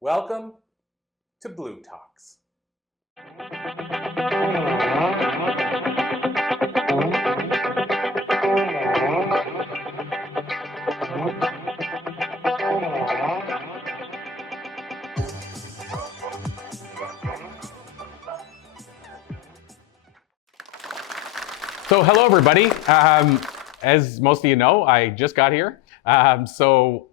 Welcome to Blue Talks. So hello everybody. As most of you know, I just got here.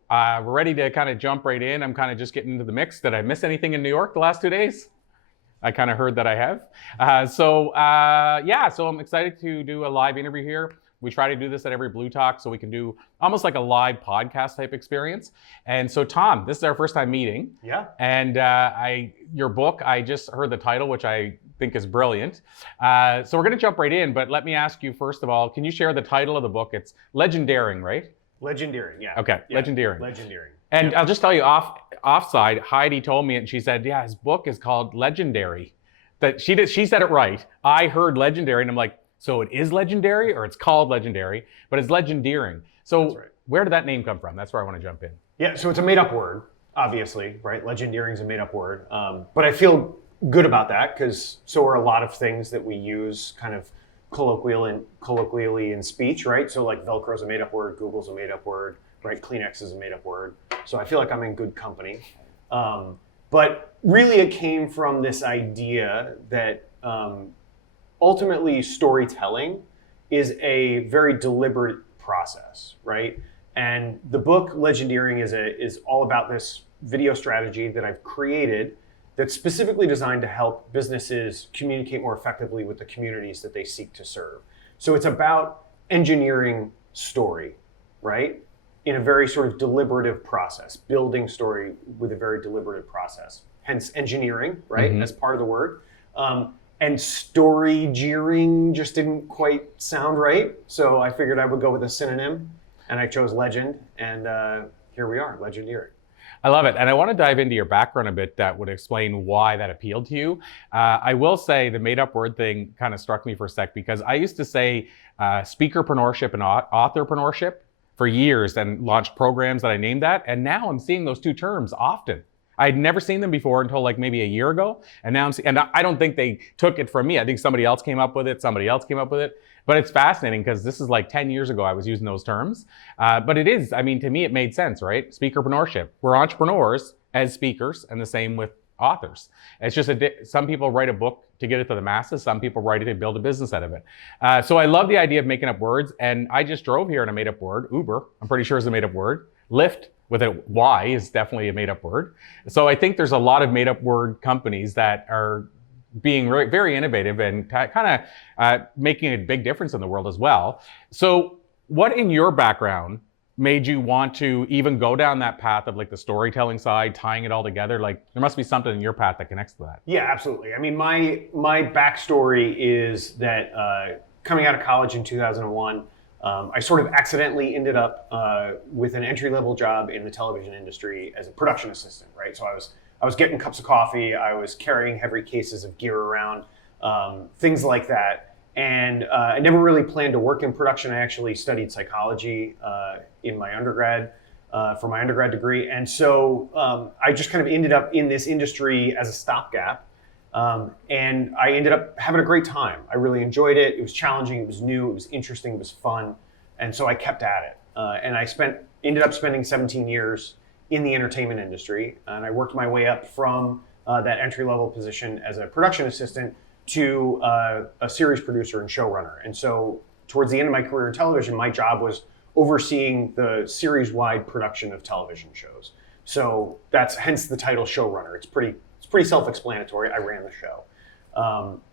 We're ready to kind of jump right in. I'm kind of just getting into the mix. Did I miss anything in New York the last 2 days? I kind of heard that I have. So I'm excited to do a live interview here. We try to do this at every Blue Talk so we can do almost like a live podcast type experience. And so Tom, this is our first time meeting. Yeah. And your book, I just heard the title, which I think is brilliant. So we're gonna jump right in, but let me ask you first of all, can you share the title of the book? It's Legendeering, right? Legendeering, yeah. Okay, yeah. Legendeering. Legendeering. And I'll just tell you offside, Heidi told me it and she said, yeah, his book is called Legendary. That she said it right. I heard legendary and I'm like, so it is legendary or it's called legendary, but it's legendeering. So right. Where did that name come from? That's where I want to jump in. Yeah, so it's a made up word, obviously, right? Legendeering is a made up word. But I feel good about that because so are a lot of things that we use kind of colloquially in speech, right? So like Velcro's a made up word, Google's a made up word, right? Kleenex is a made up word. So I feel like I'm in good company. But really it came from this idea that ultimately storytelling is a very deliberate process, right? And the book Legendeering is all about this video strategy that I've created that's specifically designed to help businesses communicate more effectively with the communities that they seek to serve. So it's about engineering story, right? In a very sort of deliberative process, building story with a very deliberative process. Hence engineering, right, as part of the word. And story-geering just didn't quite sound right. So I figured I would go with a synonym and I chose legend and here we are, Legendeering. I love it. And I want to dive into your background a bit that would explain why that appealed to you. I will say the made up word thing kind of struck me for a sec because I used to say speakerpreneurship and authorpreneurship for years and launched programs that I named that. And now I'm seeing those two terms often. I'd never seen them before until like maybe a year ago. And now I don't think they took it from me. I think somebody else came up with it. But it's fascinating because this is like 10 years ago I was using those terms. But it is, I mean, to me, it made sense, right? Speakerpreneurship. We're entrepreneurs as speakers and the same with authors. It's just some people write a book to get it to the masses. Some people write it to build a business out of it. So I love the idea of making up words. And I just drove here in a made up word. Uber, I'm pretty sure is a made up word. Lyft with a Y is definitely a made up word. So I think there's a lot of made up word companies that are being very innovative and kind of making a big difference in the world as well. So what in your background made you want to even go down that path of like the storytelling side, tying it all together? Like there must be something in your path that connects to that. Yeah, absolutely. I mean, my backstory is that coming out of college in 2001, I sort of accidentally ended up with an entry-level job in the television industry as a production assistant, right? So I was getting cups of coffee, I was carrying heavy cases of gear around, things like that. And I never really planned to work in production. I actually studied psychology in my undergrad, for my undergrad degree. And so I just kind of ended up in this industry as a stopgap. And I ended up having a great time. I really enjoyed it. It was challenging, it was new, it was interesting, it was fun. And so I kept at it. And I ended up spending 17 years in the entertainment industry. And I worked my way up from that entry-level position as a production assistant to a series producer and showrunner. And so towards the end of my career in television, my job was overseeing the series-wide production of television shows. So that's hence the title showrunner. It's pretty self-explanatory. I ran the show.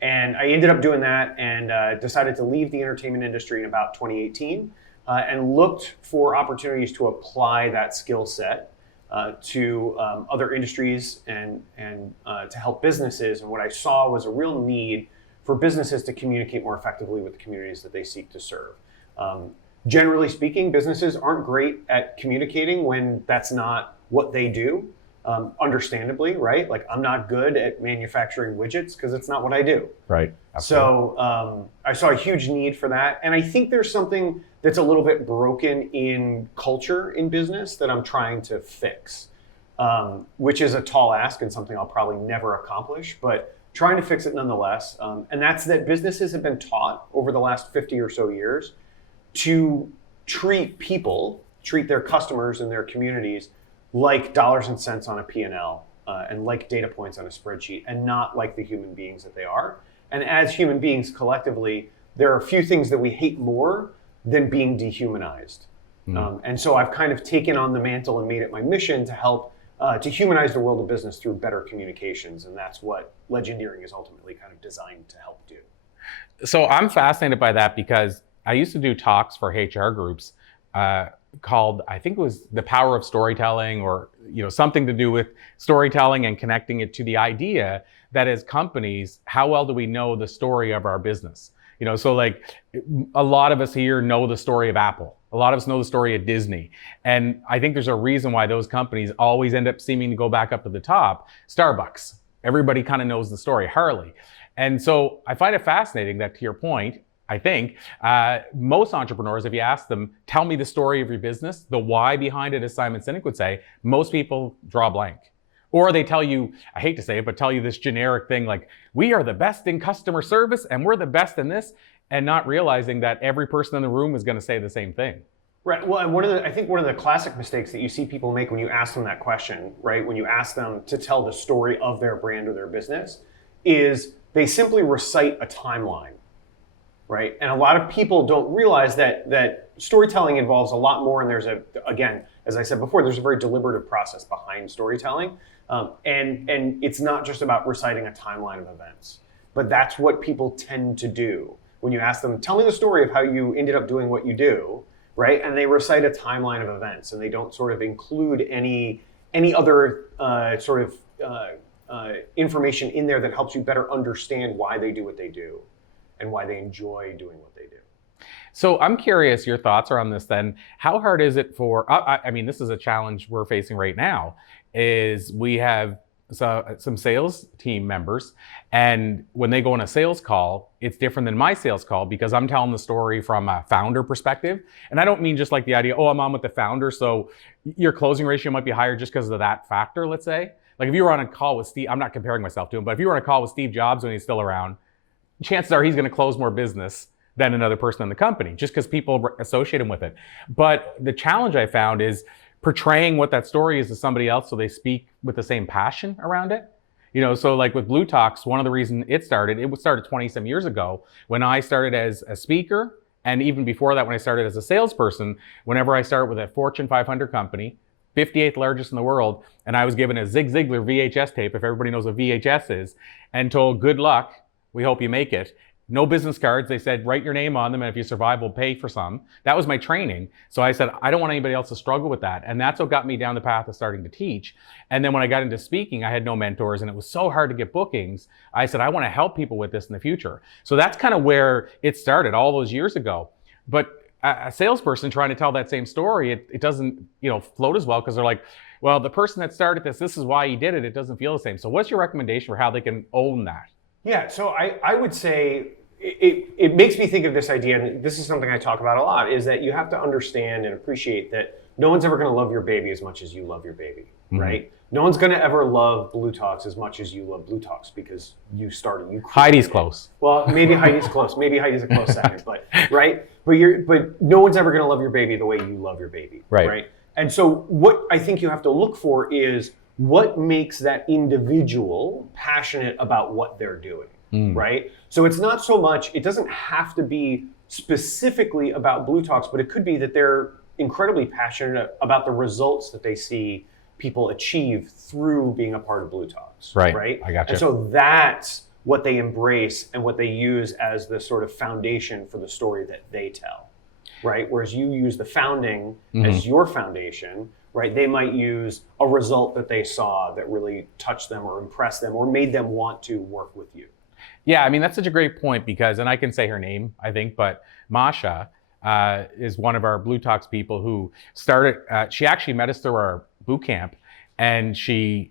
And I ended up doing that and decided to leave the entertainment industry in about 2018 and looked for opportunities to apply that skill set to other industries and to help businesses. And what I saw was a real need for businesses to communicate more effectively with the communities that they seek to serve. Generally speaking, businesses aren't great at communicating when that's not what they do. Understandably, right? Like I'm not good at manufacturing widgets because it's not what I do. Right. Absolutely. So I saw a huge need for that. And I think there's something that's a little bit broken in culture in business that I'm trying to fix. which is a tall ask and something I'll probably never accomplish, but trying to fix it nonetheless. And that's that businesses have been taught over the last 50 or so years to treat their customers and their communities like dollars and cents on a P&L, and like data points on a spreadsheet, and not like the human beings that they are. And as human beings collectively, there are a few things that we hate more than being dehumanized. And so I've kind of taken on the mantle and made it my mission to help to humanize the world of business through better communications. And that's what Legendeering is ultimately kind of designed to help do. So I'm fascinated by that because I used to do talks for HR groups called, I think it was The Power of Storytelling, or something to do with storytelling and connecting it to the idea that as companies, how well do we know the story of our business? So like a lot of us here know the story of Apple. A lot of us know the story of Disney. And I think there's a reason why those companies always end up seeming to go back up to the top. Starbucks, everybody kind of knows the story. Harley. And so I find it fascinating that, to your point, I think most entrepreneurs, if you ask them, tell me the story of your business, the why behind it, as Simon Sinek would say, most people draw blank. Or they tell you, I hate to say it, but tell you this generic thing like, we are the best in customer service and we're the best in this, and not realizing that every person in the room is going to say the same thing. Right. Well, and I think one of the classic mistakes that you see people make when you ask them that question, right, when you ask them to tell the story of their brand or their business, is they simply recite a timeline, right? And a lot of people don't realize that storytelling involves a lot more, and there's again, as I said before, there's a very deliberative process behind storytelling. And it's not just about reciting a timeline of events, but that's what people tend to do. When you ask them, tell me the story of how you ended up doing what you do, right? And they recite a timeline of events, and they don't sort of include any other information in there that helps you better understand why they do what they do and why they enjoy doing what they do. So I'm curious your thoughts are on this then. How hard is it for, I mean, this is a challenge we're facing right now, is we have some sales team members, and when they go on a sales call, it's different than my sales call because I'm telling the story from a founder perspective. And I don't mean just like the idea, I'm on with the founder, so your closing ratio might be higher just because of that factor, let's say. Like if you were on a call with Steve, I'm not comparing myself to him, but if you were on a call with Steve Jobs when he's still around, chances are he's going to close more business than another person in the company, just because people associate him with it. But the challenge I found is portraying what that story is to somebody else so they speak with the same passion around it. So like with Blue Talks, one of the reasons it started 20 some years ago when I started as a speaker, and even before that when I started as a salesperson. Whenever I started with a Fortune 500 company, 58th largest in the world, and I was given a Zig Ziglar VHS tape, if everybody knows what VHS is, and told, good luck, we hope you make it. No business cards. They said, write your name on them, and if you survive, we'll pay for some. That was my training. So I said, I don't want anybody else to struggle with that. And that's what got me down the path of starting to teach. And then when I got into speaking, I had no mentors, and it was so hard to get bookings. I said, I want to help people with this in the future. So that's kind of where it started all those years ago. But a salesperson trying to tell that same story, it doesn't float as well, because they're like, well, the person that started this is why he did it. It doesn't feel the same. So what's your recommendation for how they can own that? Yeah, so I would say it makes me think of this idea, and this is something I talk about a lot, is that you have to understand and appreciate that no one's ever going to love your baby as much as you love your baby, right? No one's going to ever love Blue Talks as much as you love Blue Talks because you started. Heidi's close. Well, maybe Heidi's close. Maybe Heidi's a close second, but right? But no one's ever going to love your baby the way you love your baby, right? And so what I think you have to look for is what makes that individual passionate about what they're doing. Right? So it's not so much, it doesn't have to be specifically about Blue Talks, but it could be that they're incredibly passionate about the results that they see people achieve through being a part of Blue Talks. Right? I gotcha. And so that's what they embrace and what they use as the sort of foundation for the story that they tell. Right? Whereas you use the founding as your foundation, right? They might use a result that they saw that really touched them or impressed them or made them want to work with you. Yeah, I mean, that's such a great point because, and I can say her name, I think, but Masha is one of our Blue Talks people who started, she actually met us through our boot camp, and she,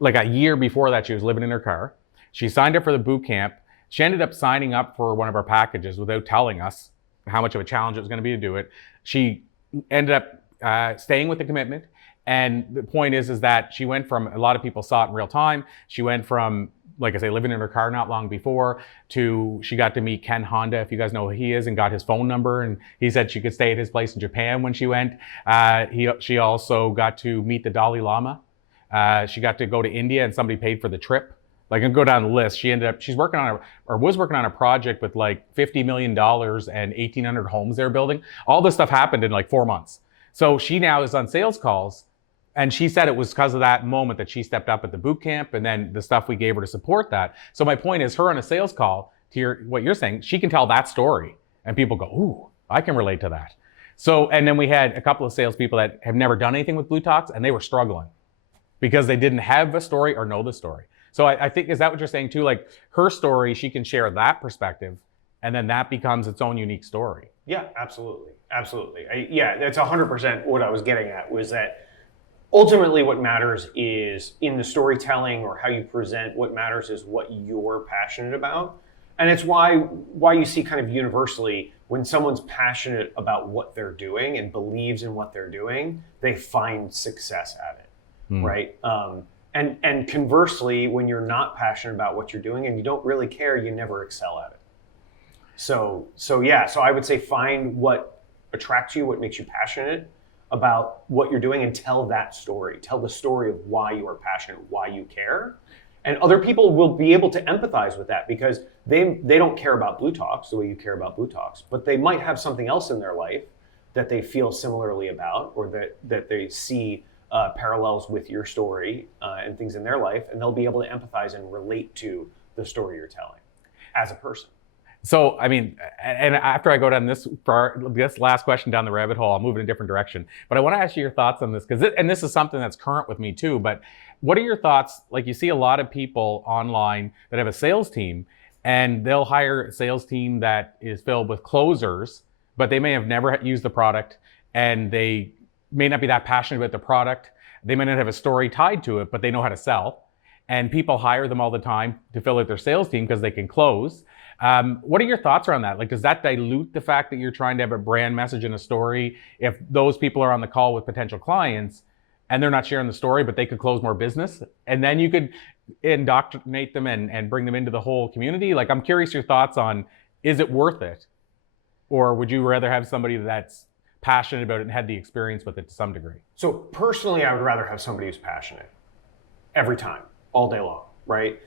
like a year before that, she was living in her car. She signed up for the boot camp. She ended up signing up for one of our packages without telling us how much of a challenge it was going to be to do it. She ended up staying with the commitment, And the point is that she went from, a lot of people saw it in real time. She went from, like I say, living in her car not long before, to she got to meet Ken Honda, if you guys know who he is, and got his phone number. And he said she could stay at his place in Japan when she went. She also got to meet the Dalai Lama. She got to go to India and somebody paid for the trip. Like, and go down the list. She ended up, was working on a project with like $50 million and 1,800 homes they're building. All this stuff happened in like 4 months. So she now is on sales calls. And she said it was because of that moment that she stepped up at the boot camp and then the stuff we gave her to support that. So my point is, her on a sales call, to what you're saying, she can tell that story and people go, ooh, I can relate to that. So, and then we had a couple of salespeople that have never done anything with Blue Talks and they were struggling because they didn't have a story or know the story. So I think, is that what you're saying too? Like, her story, she can share that perspective and then that becomes its own unique story. Yeah, absolutely. Absolutely. That's 100% what I was getting at, was that ultimately what matters is in the storytelling or how you present, what matters is what you're passionate about. And it's why you see kind of universally, when someone's passionate about what they're doing and believes in what they're doing, they find success at it, right? And conversely, when you're not passionate about what you're doing and you don't really care, you never excel at it. So I would say find what attracts you, what makes you passionate about what you're doing, and tell that story. Tell the story of why you are passionate, why you care. And other people will be able to empathize with that because they don't care about Blue Talks the way you care about Blue Talks, but they might have something else in their life that they feel similarly about, or that they see parallels with your story and things in their life, and they'll be able to empathize and relate to the story you're telling as a person. So, I mean, and after I go down this last question down the rabbit hole, I'll move in a different direction. But I want to ask you your thoughts on this, and this is something that's current with me too, but what are your thoughts? Like, you see a lot of people online that have a sales team, and they'll hire a sales team that is filled with closers, but they may have never used the product, and they may not be that passionate about the product. They may not have a story tied to it, but they know how to sell. And people hire them all the time to fill out their sales team because they can close. What are your thoughts around that? Like, does that dilute the fact that you're trying to have a brand message and a story if those people are on the call with potential clients and they're not sharing the story, but they could close more business? And then you could indoctrinate them and bring them into the whole community. Like, I'm curious your thoughts on, is it worth it? Or would you rather have somebody that's passionate about it and had the experience with it to some degree? So personally, I would rather have somebody who's passionate every time, all day long, right?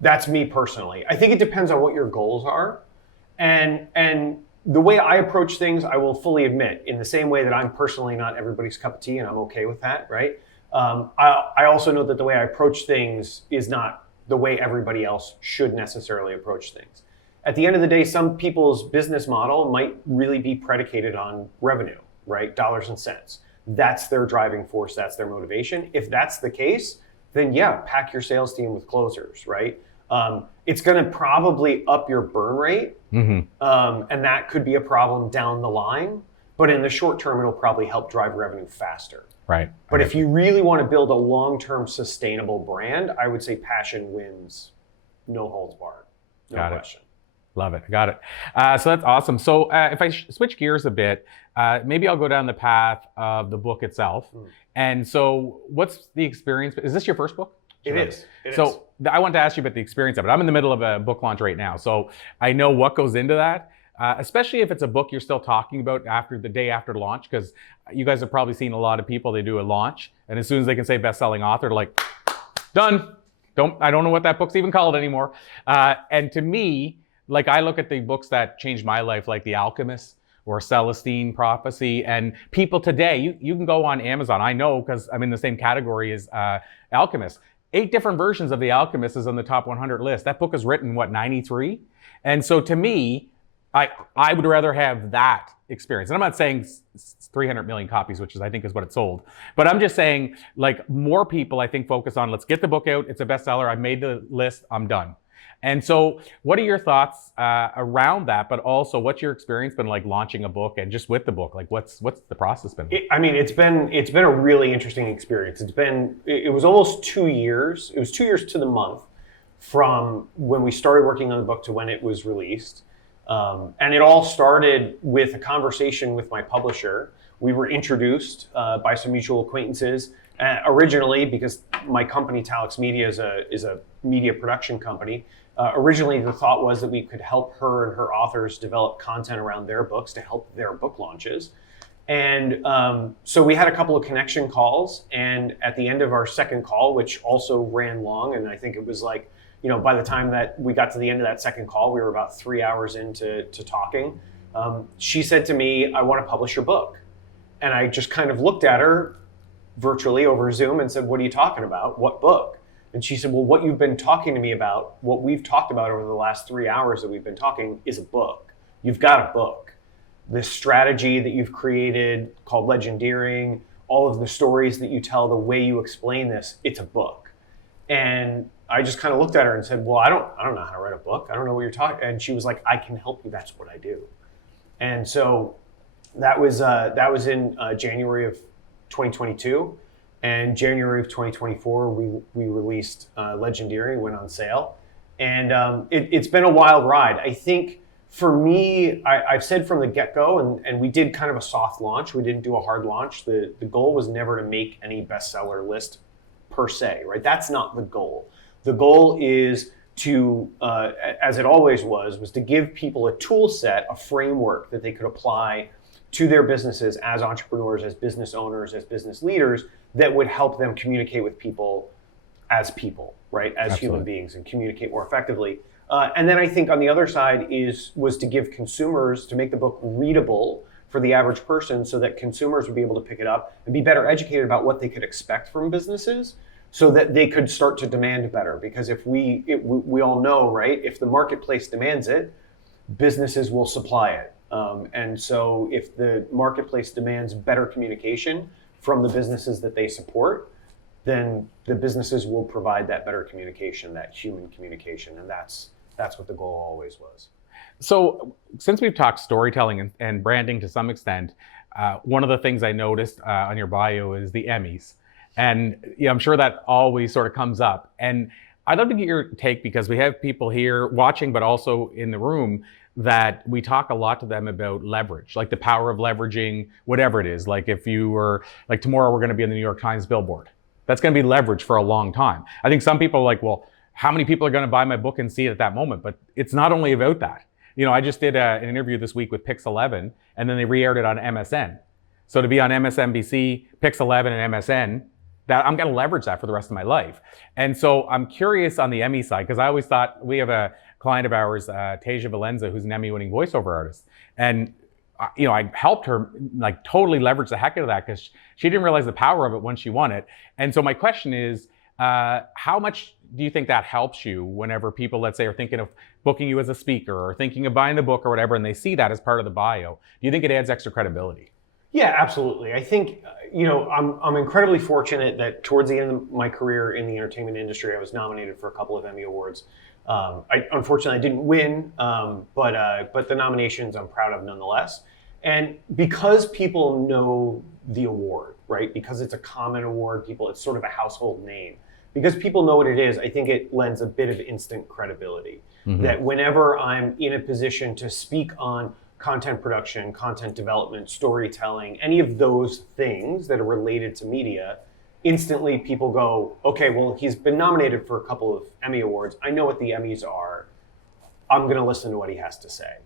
That's me personally. I think it depends on what your goals are. And the way I approach things, I will fully admit, in the same way that I'm personally not everybody's cup of tea, and I'm okay with that, right? I also know that the way I approach things is not the way everybody else should necessarily approach things. At the end of the day, some people's business model might really be predicated on revenue, right? Dollars and cents. That's their driving force, that's their motivation. If that's the case, then yeah, pack your sales team with closers, right? It's going to probably up your burn rate, and that could be a problem down the line. But in the short term, it'll probably help drive revenue faster. Right. But if you really want to build a long-term sustainable brand, I would say passion wins, no holds barred, no question. Love it. Got it. So that's awesome. So if I switch gears a bit, maybe I'll go down the path of the book itself. And so what's the experience? Is this your first book? It is. So I want to ask you about the experience of it. I'm in the middle of a book launch right now. So I know what goes into that, especially if it's a book you're still talking about after the day after launch, because you guys have probably seen a lot of people, they do a launch, and as soon as they can say best-selling author, they're like, done. I don't know what that book's even called anymore. And to me, like, I look at the books that changed my life, like The Alchemist or Celestine Prophecy, and people today, you can go on Amazon. I know because I'm in the same category as Alchemist. 8 different versions of The Alchemist is on the top 100 list. That book is written, 93? And so to me, I would rather have that experience. And I'm not saying 300 million copies, which is, I think, is what it sold. But I'm just saying, like, more people, I think, focus on, let's get the book out. It's a bestseller. I've made the list. I'm done. And so what are your thoughts around that? But also, what's your experience been like launching a book and just with the book? Like, what's the process been? It's been a really interesting experience. It was almost 2 years. It was 2 years to the month from when we started working on the book to when it was released. And it all started with a conversation with my publisher We were introduced by some mutual acquaintances originally because my company, Talix Media, is a media production company. Originally, the thought was that we could help her and her authors develop content around their books to help their book launches. And so we had a couple of connection calls, and at the end of our second call, which also ran long, and I think it was like, by the time that we got to the end of that second call, we were about 3 hours into talking. She said to me, "I want to publish your book." And I just kind of looked at her virtually over Zoom and said, "What are you talking about? What book?" And she said, "Well, what you've been talking to me about, what we've talked about over the last 3 hours that we've been talking is a book. You've got a book. This strategy that you've created called Legendeering, all of the stories that you tell, the way you explain this, it's a book." And I just kind of looked at her and said, "Well, I don't know how to write a book. I don't know what you're talking." And she was like, "I can help you. That's what I do." And so that was in January of 2022. And January of 2024, we released Legendeering, went on sale. And it's been a wild ride. I think for me, I've said from the get-go, and we did kind of a soft launch. We didn't do a hard launch. The goal was never to make any bestseller list per se, right? That's not the goal. The goal is to, as it always was to give people a tool set, a framework that they could apply to their businesses as entrepreneurs, as business owners, as business leaders, that would help them communicate with people, right? As Absolutely. Human beings, and communicate more effectively. And then I think on the other side was to give consumers, to make the book readable for the average person so that consumers would be able to pick it up and be better educated about what they could expect from businesses so that they could start to demand better. Because if we all know, right, if the marketplace demands it, businesses will supply it. And so if the marketplace demands better communication from the businesses that they support, then the businesses will provide that better communication, that human communication. And that's what the goal always was. So since we've talked storytelling and branding to some extent, one of the things I noticed on your bio is the Emmys. And I'm sure that always sort of comes up. And I'd love to get your take, because we have people here watching, but also in the room, that we talk a lot to them about leverage, like the power of leveraging whatever it is. Like if you were, like tomorrow we're going to be on the New York Times billboard. That's going to be leverage for a long time. I think some people are like, well, how many people are going to buy my book and see it at that moment? But it's not only about that. I just did an interview this week with Pix 11, and then they re-aired it on MSN. So to be on MSNBC, Pix 11, and MSN, that I'm going to leverage that for the rest of my life. And so I'm curious on the Emmy side, because I always thought, we have a client of ours, Tasia Valenza, who's an Emmy-winning voiceover artist, and I helped her like totally leverage the heck out of that, because she didn't realize the power of it once she won it. And so my question is, how much do you think that helps you whenever people, let's say, are thinking of booking you as a speaker or thinking of buying the book or whatever, and they see that as part of the bio? Do you think it adds extra credibility? Yeah, absolutely. I think, I'm incredibly fortunate that towards the end of my career in the entertainment industry, I was nominated for a couple of Emmy Awards. Unfortunately, I didn't win, but the nominations I'm proud of nonetheless. And because people know the award, right? Because it's a common award, it's sort of a household name. Because people know what it is, I think it lends a bit of instant credibility. Mm-hmm. That whenever I'm in a position to speak on content production, content development, storytelling, any of those things that are related to media, instantly people go, okay, well, he's been nominated for a couple of Emmy Awards. I know what the Emmys are. I'm going to listen to what he has to say.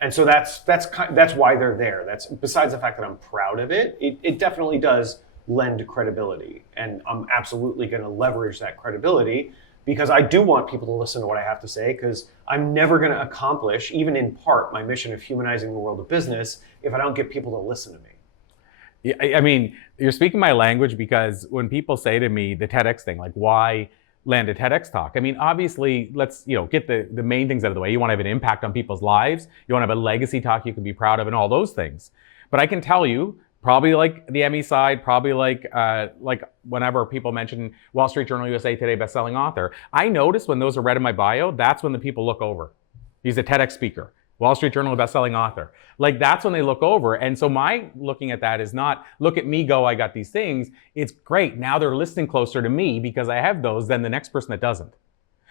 And so that's why they're there. That's, besides the fact that I'm proud of it, it definitely does lend credibility. And I'm absolutely going to leverage that credibility, because I do want people to listen to what I have to say, because I'm never going to accomplish, even in part, my mission of humanizing the world of business if I don't get people to listen to me. Yeah, I mean, you're speaking my language, because when people say to me the TEDx thing, like, why land a TEDx talk? I mean, obviously, let's get the main things out of the way. You want to have an impact on people's lives. You want to have a legacy talk you can be proud of, and all those things. But I can tell you, probably like the Emmy side, probably like whenever people mention Wall Street Journal, USA Today bestselling author, I notice when those are read in my bio, that's when the people look over. He's a TEDx speaker. Wall Street Journal bestselling author. Like, that's when they look over. And so my looking at that is not, look at me go, I got these things. It's great. Now they're listening closer to me because I have those than the next person that doesn't.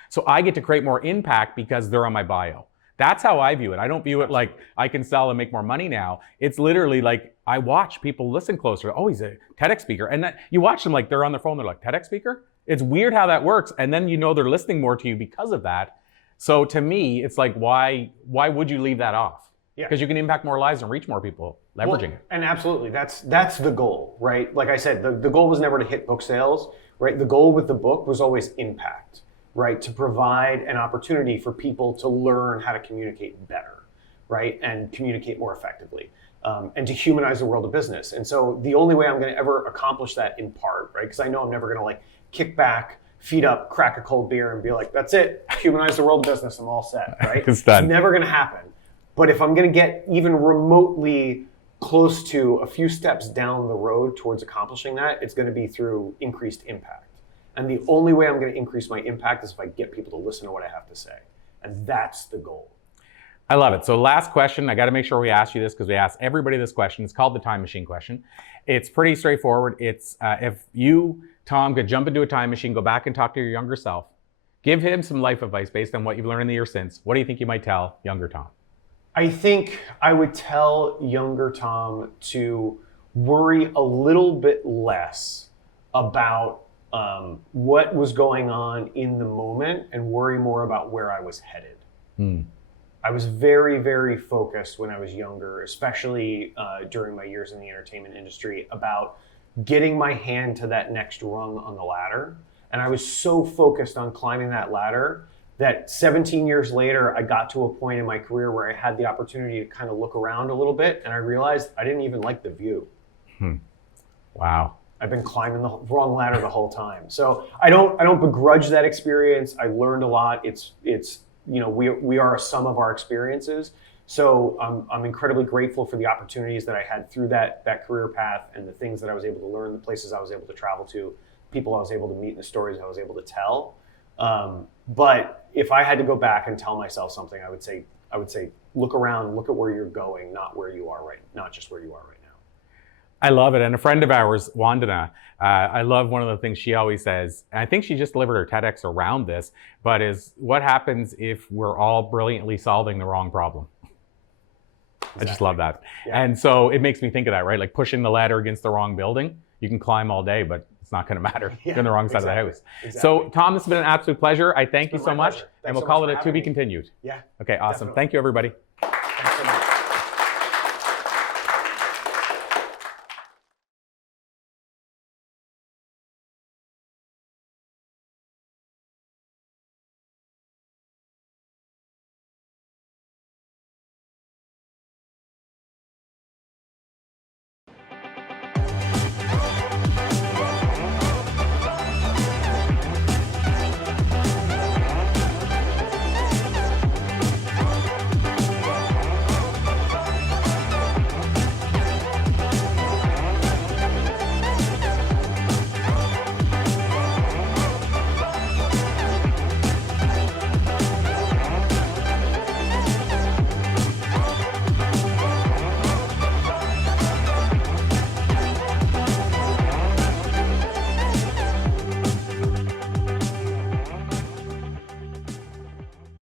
So I get to create more impact because they're on my bio. That's how I view it. I don't view it like I can sell and make more money now. It's literally like I watch people listen closer. Oh, he's a TEDx speaker. And that, you watch them like they're on their phone. They're like, TEDx speaker? It's weird how that works. And then you know they're listening more to you because of that. So to me, it's like, why would you leave that off? Because you can impact more lives and reach more people leveraging it. And absolutely, that's the goal, right? Like I said, the goal was never to hit book sales, right? The goal with the book was always impact, right? To provide an opportunity for people to learn how to communicate better, right? And communicate more effectively, and to humanize the world of business. And so the only way I'm going to ever accomplish that in part, right? Because I know I'm never going to like kick back, feet up, crack a cold beer and be like, that's it, humanize the world of business, I'm all set, right? It's done. It's never going to happen. But if I'm going to get even remotely close to a few steps down the road towards accomplishing that, it's going to be through increased impact. And the only way I'm going to increase my impact is if I get people to listen to what I have to say. And that's the goal. I love it. So last question, I got to make sure we ask you this because we ask everybody this question. It's called the time machine question. It's pretty straightforward. It's if you, Tom, could jump into a time machine, go back and talk to your younger self, give him some life advice based on what you've learned in the year since, what do you think you might tell younger Tom? I think I would tell younger Tom to worry a little bit less about what was going on in the moment and worry more about where I was headed. I was very, very focused when I was younger, especially during my years in the entertainment industry, about getting my hand to that next rung on the ladder. And I was so focused on climbing that ladder that 17 years later, I got to a point in my career where I had the opportunity to kind of look around a little bit, and I realized I didn't even like the view. Wow. I've been climbing the wrong ladder the whole time. So I don't begrudge that experience. I learned a lot. It's you know, we are a sum of our experiences. So I'm incredibly grateful for the opportunities that I had through that career path and the things that I was able to learn, the places I was able to travel to, people I was able to meet, and the stories I was able to tell. But if I had to go back and tell myself something, I would say, look around, look at where you're going, not just where you are right now. I love it. And a friend of ours, Wandana, I love one of the things she always says, and I think she just delivered her TEDx around this, but is what happens if we're all brilliantly solving the wrong problem? Exactly. I just love that. Yeah. And so it makes me think of that, right? Like pushing the ladder against the wrong building. You can climb all day, but it's not going to matter. You're on the wrong side of the house. Exactly. So Tom, this has been an absolute pleasure. I thank you so much. And we'll call it a to be continued. Yeah. Okay, awesome. Definitely. Thank you, everybody. Thanks so much.